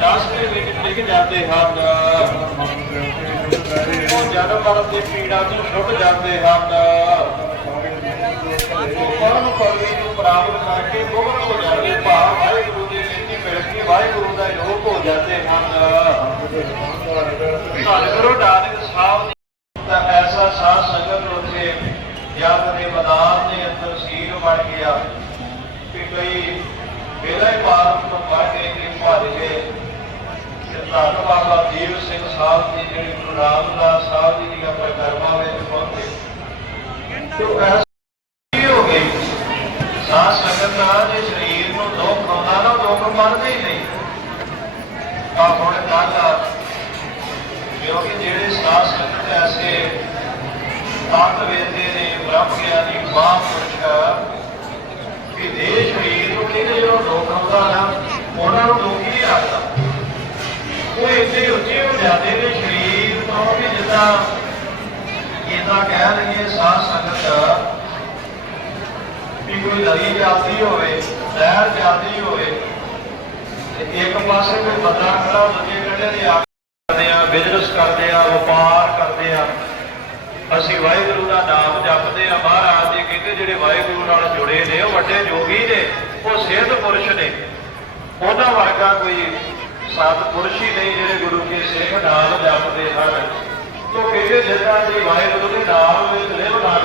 ਰਾਸਤੇ ਵਿੱਚ ਡਿੱਗ ਜਾਂਦੇ ਹਨ। ਉਹ ਜਨ ਮਰਨ ਦੀ ਪੀੜਾ ਤੋਂ ਛੁੱਟ ਜਾਂਦੇ ਹਨ। ਪਰਮ ਪਰਵੀ ਨੂੰ ਪ੍ਰਾਪਤ ਕਰਕੇ ਮੁਕਤ ਹੋ ਜਾਂਦੇ ਭਾਵ ਵਾਹਿਗੁਰੂ ਦੀ ਨੀਤੀ ਮਿਲ ਕੇ ਵਾਹਿਗੁਰੂ ਦਾ ਯੋਗ ਹੋ ਜਾਂਦੇ ਹਨ। ਧੰਨ ਗੁਰੂ ਨਾਨਕ ਸਾਹਿਬ ਦਾ ਐਸਾ ਸਾਧ ਸੰਗਤ ਉੱਥੇ ਜਗ ਦੇ ਮੈਦਾਨ ਦੇ ਅੰਦਰ ਸੀਰ ਬਣ ਗਿਆ ਕਿ ਕਈ ਵੇਲੇ ਪਾਰ ਤੋਂ ਪੜ ਕੇ ਬਾਬਾ ਦੀਪ ਸਿੰਘ ਸਾਹਿਬ ਜੀ ਜਿਹੜੇ ਗੁਰੂ ਰਾਮਦਾਸ ਸਾਹਿਬ ਜੀ ਦੀਆਂ ਪਰਿਕਰਮਾ ਵਿੱਚ ਪਹੁੰਚੇ। ਤੇ ਹੋ ਗਈ ਸਾਧ ਸੰਗਤ ਦਾ ਜੇ ਸਰੀਰ ਨੂੰ ਦੁੱਖ ਆਉਂਦਾ ਨਾ, ਦੁੱਖ ਮਰਦੇ ਹੀ ਨਹੀਂ। ਆ ਹੁਣ ਕੱਲ ਕਿਉਂਕਿ ਜਿਹੜੇ ਸਾਧ ਸੰਗਤ ਐਸੇ ਤਤ ਵੇਦੇ ਨੇ, ਬ੍ਰਹਮ ਗਿਆਨੀ, ਮਹਾਂਪੁਰਸ਼ ਕਿ ਦੇਹ ਸਰੀਰ ਨੂੰ ਕਿਹਦੇ ਜਦੋਂ ਦੁੱਖ ਆਉਂਦਾ ਨਾ ਉੱਚੇ ਹੋ ਸਰੀਰ ਤੋਂ ਵੀ ਜਿੱਦਾਂ ਇਦਾਂ ਕਹਿ ਲਈਏ ਸਾਧ ਸੰਗਤ, ਵੀ ਕੋਈ ਨਦੀ ਜਾਂਦੀ ਹੋਵੇ ਨਹਿਰ ਜਾਂਦੀ ਹੋਵੇ, ਤੇ ਇੱਕ ਪਾਸੇ ਕੋਈ ਬੰਦਾ ਖੜਾ, ਦੂਜੇ ਕੰਢੇ ਤੇ ਆ ਕਰਦੇ ਆ ਬਿਜ਼ਨਸ ਕਰਦੇ ਆ, ਵਪਾਰ ਕਰਦੇ ਆ। ਅਸੀਂ ਵਾਹਿਗੁਰੂ ਦਾ ਨਾਮ ਜਪਦੇ ਆ, ਮਹਾਰਾਜ ਜੀ ਕਹਿੰਦੇ ਜਿਹੜੇ ਵਾਹਿਗੁਰੂ ਨਾਲ ਜੁੜੇ ਨੇ, ਉਹ ਵੱਡੇ ਜੋਗੀ ਨੇ, ਉਹ ਸਿੱਧ ਪੁਰਸ਼ ਨੇ। ਉਹਨਾਂ ਵਰਗਾ ਕੋਈ ਸਤ ਪੁਰਸ਼ ਹੀ ਨਹੀਂ ਜਿਹੜੇ ਗੁਰੂ ਕੇ ਸਿੱਖ ਨਾਮ ਜਪਦੇ ਹਨ ਤੋ ਕਹਿੰਦੇ ਜਿੱਦਾਂ ਜੀ ਵਾਹਿਗੁਰੂ